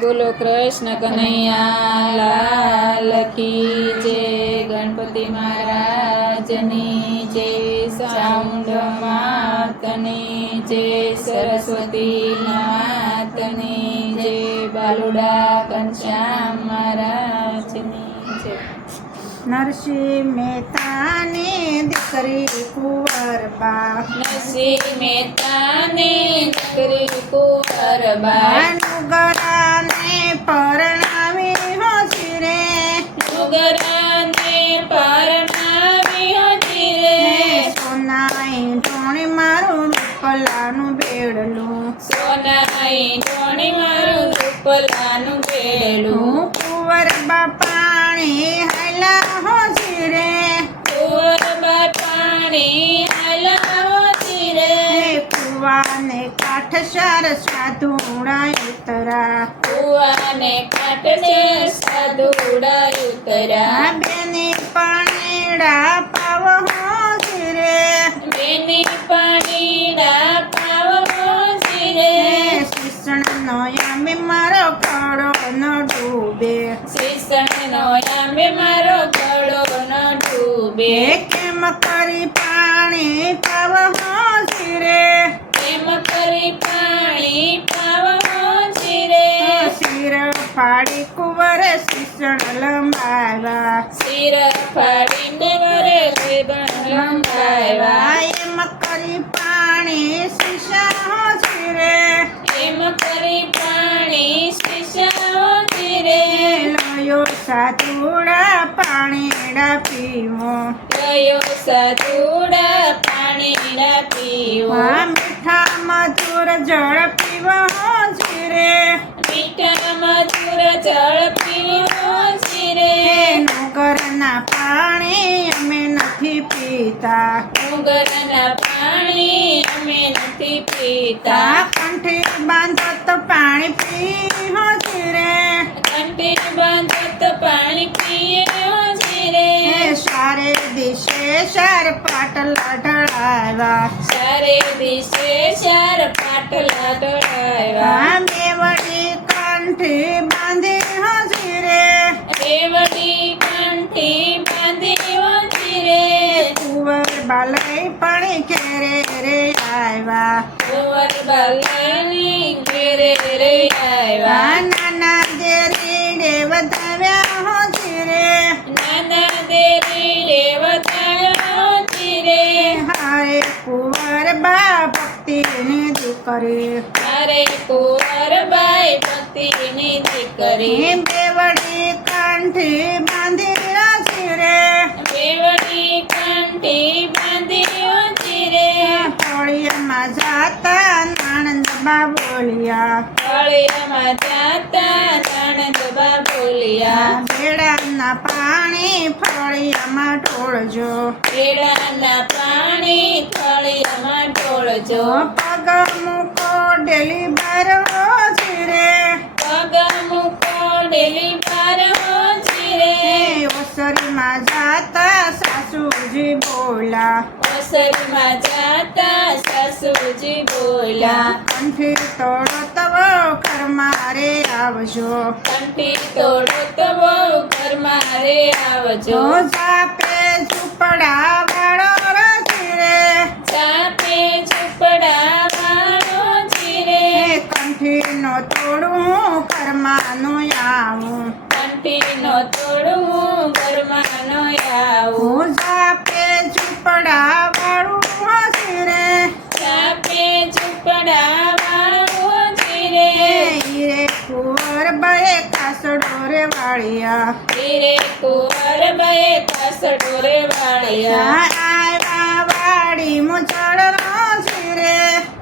બોલો કૃષ્ણ કનૈયા લાલ કી જય ગણપતિ મહારાજની જય સાઉન્ડ માતની જે સરસ્વતી માતની જે બાલુડા ઘનશ્યામ મહારાજની છે નરસિંહ મહેતાની દીકરી કુંવરબા નરસિંહ મહેતાની દીકરી કુંવરબા નુગરાને પરણાવી હોશી રે. ડુગરાને પરણાવી હતી રે. સોનાઈ ટોણી મારું પલાનું બેડલું. સોનાઈ ટોણી મારું રૂપલાનું બેડું હું કુંવરબા પાણી હાલા હોશી રે કુંવરબા પાણી હલાવતી રે કુવાને કાઠ સાર સાધુડા ઉતરા. કુવાને કાટને સાધુડા ઉતરા. બેને પાણીડા પાવ હોશી રે બેની પાણીડા પાવો રે શિક્ષણનો યામી મારો કળો ન ડૂબે. શિષણનો આંબે મારો ગળો ન ડૂબે. કેમ કરી પાણી પાવ હોશી રે એમ કરી પાણી પાવો રે શિર ફાડી કુંવર શિક્ષણ લંબાવ્યા શિર ફાડીને વરે લંબાવ્યા એમ કરી પાણી શિશા હોશી રે એમ કરી પાણી શિષાઓતી રે લયો સાધુડા પાણીડા પીવો ગયો સાધુડા પાણીના પીવો મીઠા મધુર જળ પીતા ડુંગરના પાણી અમે નથી પીતા તા કંઠી બાંધત પાણી પી હોશી રે કંઠી બાંધત પાણી પીએ રે હે સારે દિશે સાર પાટલા ઢળાવ્યા સારે દિશે ચાર પાટલા ઢળાવ્યા આ મેવડી કંઠી પાણી કેરે રે આવ્યા કુંવર બાલાની ઘેરે રે આવ્યા નાના દેરી વધાવ્યા હોશી રે નાના દેરી દેવતા રે હાય કુંવર બા ભક્તિની દીકરી. મારે કુંવરબાઈ ભક્તિની દીકરી. બેવડી કાંઠે બાંધી રાખી રે બેવડી કંઠી બાંધી રે જાતા નાણંદબા બોલિયા. કળિયામાં જાતા નાણંદબા બોલિયા. ભેડાના પાણી ફળિયામાં ઢોળજો. ભેડાના પાણી ફળિયામાં ઢોળજો. પગ મૂકો ડેલી બાર રે. પગ મૂકો ડેલી પાર હોજી રે ઓસરીમાં જાતા સાસુજી બોલા. ઓસરીમાં જાતા સાસુજી બોલા. કંઠી તોડો તવો ઘર મારે આવજો. કંઠી તોડો તવો કરમારે આવજો. જાપે ઝૂંપડા વાળો રચી રે ચાપે ઝૂંપડા વાળો જીરે. કંઠીનો તોડું કરમાનું તોડવું ઘરમાં નો આવું હું ઝૂંપડા વાળું હસી રે. ચાપે ઝૂંપડા વાળું એ હીરે કુંવર બળે કાસડો રે વાળિયા. ધીરે કુંવર બે કાસડો રે વાળ્યા. ત્યાં આવ્યા વાડી મુચળ હસી રે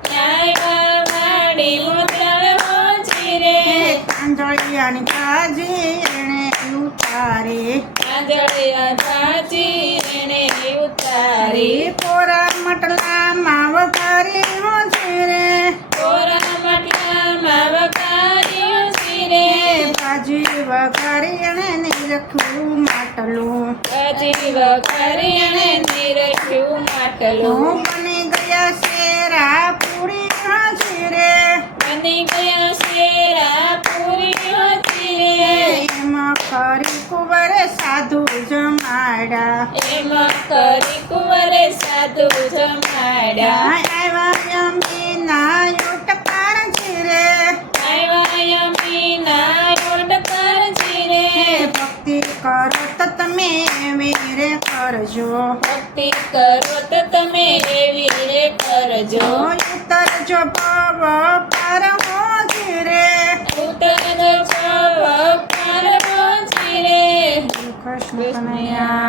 ન્યાય વાડી મુદ્રણ હો જીરે એ કાંજળિયાની કાજી એણે ઉતારી આંધળિયા ભાજી ઉતારી. તારી પોરા મટલા માવ તારી હોજી રે કોરા મટલામાં વઘાર્યું જીરે એ ભાજી નીરખું માટલું. ભાજી વઘારી અને માટલું. કરી કુંવરે સાધુ જમાડ્યા. આવ્યા મીના યુટકાર જીરે. આવ્યા મીના યુટકાર જીરે. ભક્તિ કરો તો તમે વીરે કરજો. ભક્તિ કરો તો તમે વીરે કરજો. ઉતરજો પવ પર હો જીરે. ઉતરજો પવ પર હો કૃષ્ણ કનૈયા.